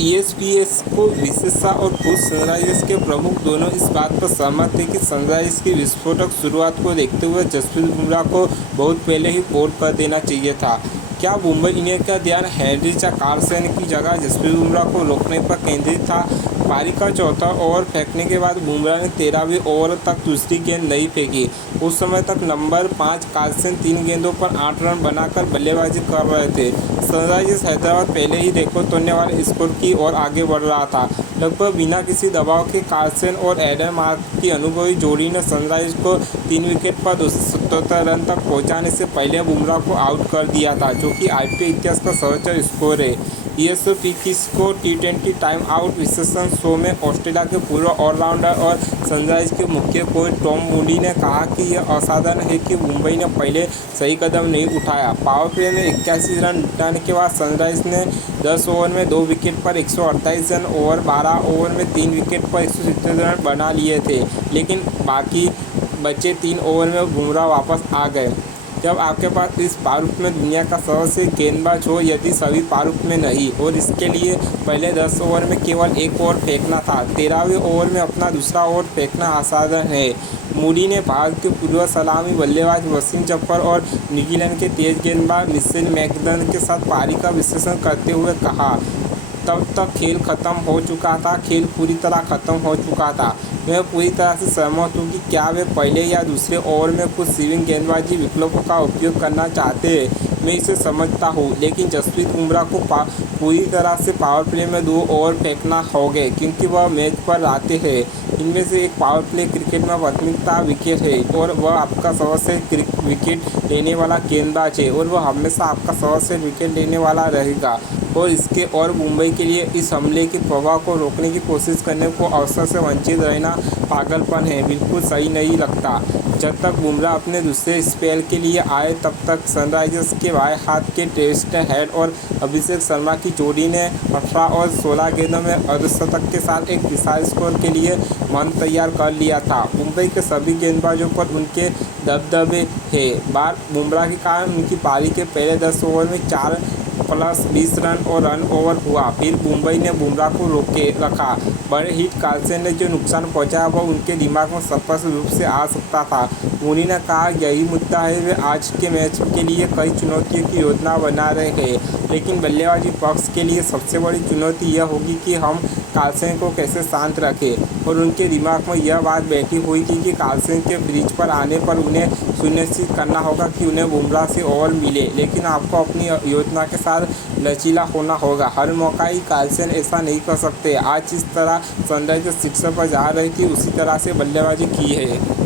ईएसपीएस को विशेषज्ञ और खुद सनराइजर्स के प्रमुख दोनों इस बात पर सहमत थे कि सनराइजर्स की विस्फोटक शुरुआत को देखते हुए जसप्रीत बुमराह को बहुत पहले ही बोल्ड कर देना चाहिए था। क्या मुंबई इंडियंस का ध्यान हेनरी कार्लसन की जगह जसप्रीत बुमराह को रोकने पर केंद्रित था? पारी का चौथा ओवर फेंकने के बाद बुमराह ने 13वें ओवर तक दूसरी गेंद नहीं फेंकी। उस समय तक नंबर 5 कार्लसन 3 गेंदों पर 8 रन बनाकर बल्लेबाजी कर रहे थे। सनराइजर्स हैदराबाद पहले ही रिकॉर्ड तोड़ने वाले स्कोर की ओर आगे बढ़ रहा था। लगभग बिना किसी दबाव के कार्लसन और एडम मार्क की अनुभवी जोड़ी ने सनराइजर्स को 3 विकेट पर 277 रन तक पहुंचाने से पहले बुमराह को आउट कर दिया था, जो कि आईपीएल इतिहास का सर्वोच्च स्कोर है। ईएसपीएस को टी20 टाइम आउट विश्लेषण शो में ऑस्ट्रेलिया के पूर्व ऑलराउंडर और सनराइजर्स के मुख्य कोच टॉम मूडी ने कहा कि यह असाधारण है कि मुंबई ने पहले सही कदम नहीं उठाया। पावर प्ले में 81 रन जुटाने के बाद सनराइजर्स ने 10 ओवर में 2 विकेट पर 128 रन और 12 ओवर में 3 विकेट पर 177 रन बना लिए थे, लेकिन बाकी बचे 3 ओवर में बुमराह वापस आ गए। जब आपके पास इस प्रारूप में दुनिया का सबसे गेंदबाज हो, यदि सभी प्रारूप में नहीं, और इसके लिए पहले 10 ओवर में केवल 1 ओवर फेंकना था, 13वें ओवर में अपना दूसरा ओवर फेंकना असाधारण है। मूडी ने भारत के पूर्व सलामी बल्लेबाज वसीम जफर और न्यूजीलैंड के तेज गेंदबाज मिचेल मैकडर्मट के साथ पारी का विश्लेषण करते हुए कहा, तब तक खेल खत्म हो चुका था, खेल पूरी तरह खत्म हो चुका था। मैं पूरी तरह से सहमत हूँ कि क्या वे पहले या दूसरे ओवर में कुछ स्विंग गेंदबाजी विकल्पों का उपयोग करना चाहते हैं। मैं इसे समझता हूँ, लेकिन जसप्रीत बुमराह को पूरी तरह से पावर प्ले में 2 ओवर फेंकना होगा, क्योंकि वह मैच पर आते हैं। इनमें से एक पावर प्ले क्रिकेट में प्राथमिकता विकेट है और वह आपका सर्वश्रेष्ठ विकेट लेने वाला गेंदबाज है और वह हमेशा आपका सर्वश्रेष्ठ विकेट लेने वाला रहेगा। और इसके और मुंबई के लिए इस हमले के प्रभाव को रोकने की कोशिश करने को अवसर से वंचित रहना पागलपन है, बिल्कुल सही नहीं लगता। जब तक बुमराह अपने दूसरे स्पेल के लिए आए, तब तक सनराइजर्स के बाएं हाथ के ट्रेविस हेड और अभिषेक शर्मा की जोड़ी ने 18 और 16 गेंदों में अर्धशतक के साथ एक विशाल स्कोर के लिए मन तैयार कर लिया था। मुंबई के सभी गेंदबाजों पर उनके दबदबे है। बार बुमराह के कारण उनकी पारी के पहले 10 ओवर में 4+20 रन और रन ओवर हुआ। फिर मुंबई ने बुमराह को रोके रखा। बड़े हिट कार्लसन ने जो नुकसान पहुंचाया वह उनके दिमाग में स्पष्ट रूप से आ सकता था। मूडी ने कहा, यही मुद्दा है, वे आज के मैच के लिए कई चुनौतियों की योजना बना रहे हैं, लेकिन बल्लेबाजी पक्ष के लिए सबसे बड़ी चुनौती यह होगी कि हम कार्लसन को कैसे शांत रखें। और उनके दिमाग में यह बात बैठी हुई थी कि कार्लसन के ब्रिज पर आने पर उन्हें सुनिश्चित करना होगा कि उन्हें बुमराह से ओवर मिले, लेकिन आपको अपनी योजना के साथ लचीला होना होगा। हर मौका ही कार्लसन ऐसा नहीं कर सकते। आज जिस तरह सनराइजर्स शीर्ष पर जा रही थी, उसी तरह से बल्लेबाजी की है।